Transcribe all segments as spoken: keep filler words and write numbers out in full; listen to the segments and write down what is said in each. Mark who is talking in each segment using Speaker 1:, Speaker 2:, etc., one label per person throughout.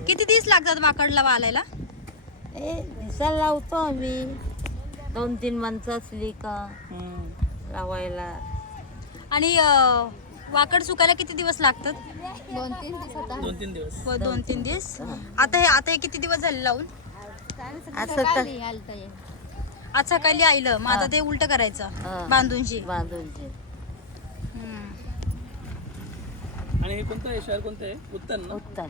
Speaker 1: किती दिवस लागतात वाकडला वालायला?
Speaker 2: ए दिसायला लावतो आम्ही, दोन तीन माणसं असली का लावायला.
Speaker 1: आणि अं, वाकड सुकायला किती दिवस लागतात?
Speaker 3: दोन तीन दिवसात
Speaker 4: दोन तीन दिवस
Speaker 1: व दोन तीन दिवस. आता हे आता हे किती दिवस झाले लावून?
Speaker 2: असं तर
Speaker 1: आज सकाळी आईलं, मग आता ते उलट
Speaker 2: हा.
Speaker 1: करायचं बांधूनशी.
Speaker 2: बांधून
Speaker 1: हम्म.
Speaker 4: आणि हे कोणतं आहे शहर कोणतं आहे? उत्तन ना?
Speaker 2: उत्तर.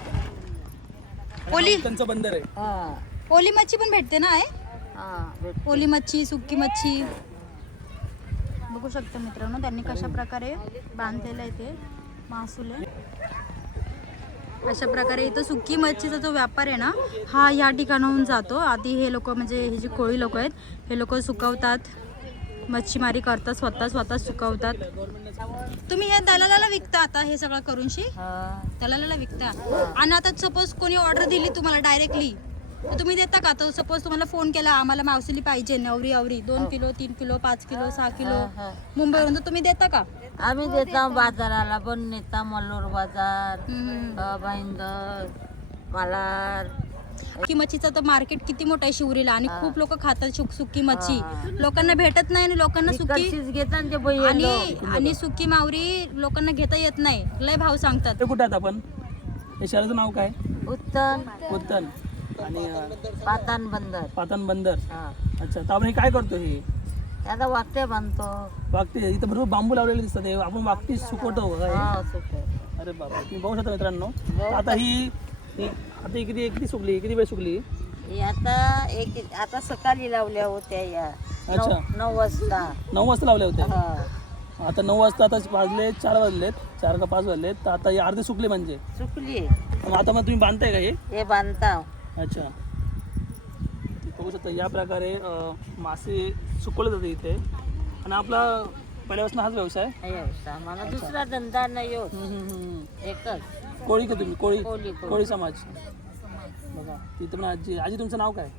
Speaker 1: ओली
Speaker 4: उत्तनचं बंदर आहे.
Speaker 2: हा
Speaker 1: ओली मच्छी पण भेटते ना आहे?
Speaker 2: हा भेट.
Speaker 1: ओली मच्छी, सुकी मच्छी बघू शकता मित्रांनो, त्यांनी कशा प्रकारे बांधलेलं आहे ते मासुले. अशा प्रकारे इथं सुकी मच्छीचा जो व्यापार आहे ना, हा या ठिकाणाहून जातो. आधी हे लोक म्हणजे हे जे कोळी लोक आहेत, हे लोक सुकवतात, मच्छीमारी करतात, स्वतः स्वतः सुकवतात. तुम्ही हे दलालाला विकता आता हे सगळं करूनशी?
Speaker 2: हा
Speaker 1: दलालाला विकता. आणि आता सपोज कोणी ऑर्डर दिली तुम्हाला डायरेक्टली, तर तुम्ही देता का? तर सपोज तुम्हाला फोन केला, आम्हाला मावसली पाहिजे नवरी आवरी दोन किलो तीन किलो पाच किलो सहा किलो
Speaker 2: हा, हा.
Speaker 1: मुंबईवरून, तर तुम्ही देता का?
Speaker 2: आम्ही देतो बाजाराला पण नेता, मल्लोर बाजार,
Speaker 1: हम्म.
Speaker 2: अ, भाईंदर, मालाड.
Speaker 1: सुकी मच्छीचं तर मार्केट किती मोठं आहे शिवरीला, आणि
Speaker 2: हा.
Speaker 1: खूप लोक खातात सुक सुकी मच्छी.
Speaker 2: हा.
Speaker 1: लोकांना भेटत नाही आणि लोकांना सुकी
Speaker 2: इकडचीच घेतात ते बैल
Speaker 1: आणि
Speaker 2: लोक.
Speaker 1: आणि सुकी मावरी लोकांना घेता येत नाही, लय भाव सांगतात.
Speaker 4: ते कुठे आहेत आपण? हे शहराचं नाव काय?
Speaker 2: उत्तन,
Speaker 4: उत्तन. आणि अं,
Speaker 2: पातान बंदर.
Speaker 4: पातन बंदर.
Speaker 2: हा
Speaker 4: अच्छा, तर आपण हे काय करतो? हे
Speaker 2: आता वागते बांधतो.
Speaker 4: वागते इथं बरोबर बांबू लावलेले दिसतात, हे आपण वागती सुकवतो का हे?
Speaker 2: हा सुकं.
Speaker 4: अरे बाबा, तुम्ही बघू शकता मित्रांनो. आता ही ही- आता ही किती किती सुकली, किती वेळ सुकली?
Speaker 2: हे आता एक आता सकाळी लावल्या होत्या या
Speaker 4: अच्छा.
Speaker 2: नऊ- नऊ वाजता.
Speaker 4: नऊ वाजता लावले होते.
Speaker 2: हा
Speaker 4: आता नऊ वाजता आता वाजले चार वाजलेत, चार का पाच वाजलेत, तर आता हे अर्धे सुकले म्हणजे.
Speaker 2: सुकली.
Speaker 4: मग आता मग तुम्ही बांधताय का हे?
Speaker 2: हे बांधता.
Speaker 4: अच्छा, बघू शकता या प्रकारे अं, मासे सुकवले जाते इथे. आणि आपला पहिल्यापासून हाच व्यवसाय?
Speaker 2: हे व्यवसाय. मला दुसरा धंदा नाही होत.
Speaker 4: हम्म, हम्म, हम्म.
Speaker 2: एकच
Speaker 4: कोळी का तुम्ही? कोळी
Speaker 2: कोळी, कोळी.
Speaker 4: कोळी समाज. बघा तिथे पण आजी. आजी तुमचं नाव काय?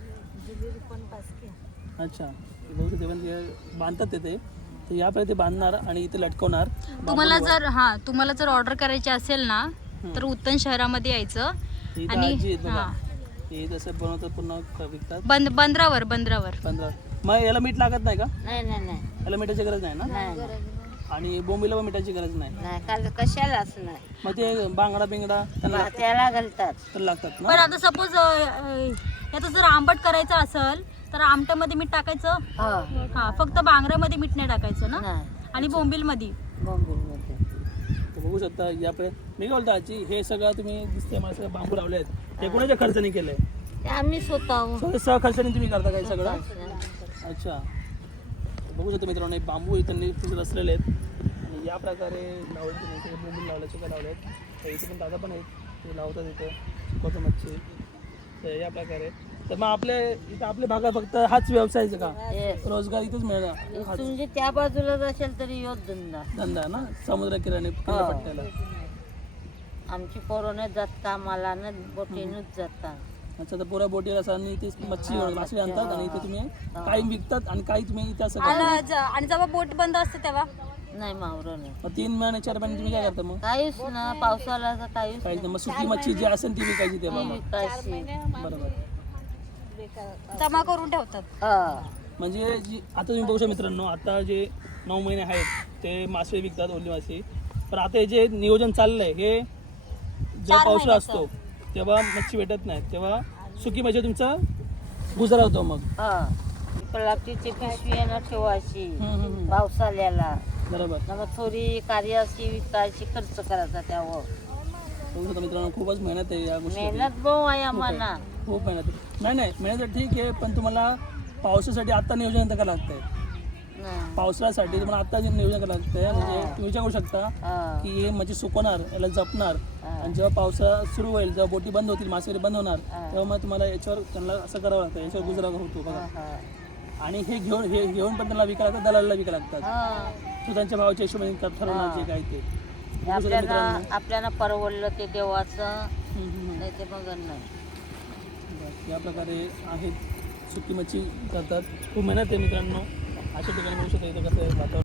Speaker 4: अच्छा, बघू शकते पण ते बांधतात तिथे, तर या प्रकारे ते बांधणार आणि इथे लटकवणार.
Speaker 1: तुम्हाला
Speaker 4: बांबूवर.
Speaker 1: जर हा तुम्हाला जर ऑर्डर करायची असेल ना, तर उत्तन शहरामध्ये यायचं.
Speaker 4: इथं
Speaker 1: आणि
Speaker 4: आजी आहेत बघा.
Speaker 1: हा
Speaker 4: हे जसं बनवतात पूर्ण क- विकतात.
Speaker 1: बंद बंदरावर बंदरावर
Speaker 4: पंधरा. मग याला मीठ लागत नाही का?
Speaker 2: नाही नाही नाही
Speaker 4: याला मिठाची गरज नाही ना?
Speaker 2: नाही
Speaker 4: आणि बोंबीला पण मिठाची गरज नाही.
Speaker 2: नाही काल कशालाच नाही.
Speaker 4: मग ते बांगडा बिंगडा त्यांना
Speaker 2: बा- त्याला घालतात.
Speaker 4: तर लागतात
Speaker 1: पण
Speaker 4: ना?
Speaker 1: आता सपोज याचं जर आंबट करायचं असेल तर आमट्यामध्ये मीठ टाकायचं.
Speaker 2: हा
Speaker 1: हा, फक्त बांगऱ्यामध्ये मीठ नाही टाकायचं ना,
Speaker 2: नाही
Speaker 1: आणि बोंबीलमध्ये.
Speaker 2: बॉम्बेमध्ये.
Speaker 4: तर बघू शकता या प्रकारे. मी काय बोलतो आजी, हे सगळं तुम्ही दिसते मला सगळं बांबू लावले आहेत, हे कोणाच्या खर्चाने केलंय?
Speaker 2: ते आम्ही स्वतः
Speaker 4: सगळं सहखर्चाने तुम्ही करता काय सगळं? अच्छा, तर बघू शकता मित्रांनो, हे बांबू त्यांनी तिथे रचलेले आहेत आणि या प्रकारे लावले तुम्ही सगळे बोंबील लावले, चिकन लावले आहेत. तर इथे पण दादा पण आहेत, ते लावतात इथे सुकवतो मच्छी. तर या प्रकारे. तर मग आपल्या इथं आपल्या भागात फक्त हाच व्यवसायचा का?
Speaker 2: हे
Speaker 4: रोजगार इथंच मिळणार हाच
Speaker 2: तुमचे त्या बाजूला असेल तरी योच धंदा.
Speaker 4: धंदा आहे ना, समुद्र किराणे किनारपट्ट्याला.
Speaker 2: आमची पोरोने जात कामाला ना बोटीनच जातात.
Speaker 4: अच्छा, तर पुऱ्या बोटीवर असं आणि ते मच्छी मासे आणतात आणि इथे तुम्ही काही विकतात आणि काही तुम्ही इथे असं करता.
Speaker 1: आणि ज- आणि जेव्हा बोट बंद असते तेव्हा
Speaker 2: नाही मावरं नाही
Speaker 4: मग तीन महिने चार महिने तुम्ही काय करता मग?
Speaker 2: काहीच ना पावसाला तर काहीच
Speaker 4: काहीच नाही. मग सुकी मच्छी जी असेल ती विकायची तेव्हा
Speaker 2: नाही
Speaker 4: मग.
Speaker 2: विकायची.
Speaker 4: बरोबर.
Speaker 1: जमा करून ठेवतात.
Speaker 2: हा
Speaker 4: म्हणजे जी आता तुम्ही बघू शकता मित्रांनो, आता जे नऊ महिने आहेत ते मासे विकतात, ओली मासे. पण आता हे जे नियोजन चाललंय, हे जेव्हा पावसाळा असतो तेव्हा मच्छी भेटत नाही, तेव्हा सुकी मच्छी तुमचा गुजारा होतो मग.
Speaker 2: हा प्लास्टिकची पिशवी आहे ना ठेवायची
Speaker 4: हम्म, हम्म, हम्म.
Speaker 2: पावसाल्याला.
Speaker 4: बरोबर.
Speaker 2: मग थोडी कार्याची विकायची खर्च करायचा त्यावर.
Speaker 4: बघू शकता मित्रांनो, खूपच मेहनत आहे या गोष्टी.
Speaker 2: मेहनत बहु आहे आम्हाला.
Speaker 4: खूप मेहनत आहे. नाही नाही मेहनत तर ठीक आहे, पण तुम्हाला पावसासाठी आता नियोजन करावं लागतंय.
Speaker 2: नाही.
Speaker 4: पावसाळ्यासाठी तुम्हाला आता जे नियोजन करावं लागतंय. म्हणजे तुम्ही विचार करू शकता
Speaker 2: हा.
Speaker 4: की हे म्हणजे सुकवणार, याला जपणार,
Speaker 2: हा.
Speaker 4: आणि जेव्हा पावसाळा सुरू होईल, जेव्हा बोटी बंद होतील, मासेमारी बंद होणार,
Speaker 2: हा.
Speaker 4: तेव्हा मग तुम्हाला याच्यावर त्यांना असं करावं लागतं, याच्यावर गुजरा होतो बघा.
Speaker 2: हा.
Speaker 4: आणि हे घेऊन हे घेऊन पण त्यांना विकायला लागतात, दलालाला विकायला लागतात.
Speaker 2: हा.
Speaker 4: तो त्यांच्या भावाच्या हिशोबाने ठरवणार जे काय ते. बघू शकता
Speaker 2: आपल्याला
Speaker 4: मित्रांनो.
Speaker 2: आपल्याला परवडलं ते देवाचं,
Speaker 4: हम्म, हम्म, हम्म.
Speaker 2: नाही ते मग नाही.
Speaker 4: बरं, या प्रकारे आहेत सुकी मच्छी करतात. खूप मेहनत आहे मित्रांनो. अशा ठिकाणी बघू शकता इथं कसं आहे वातावरण.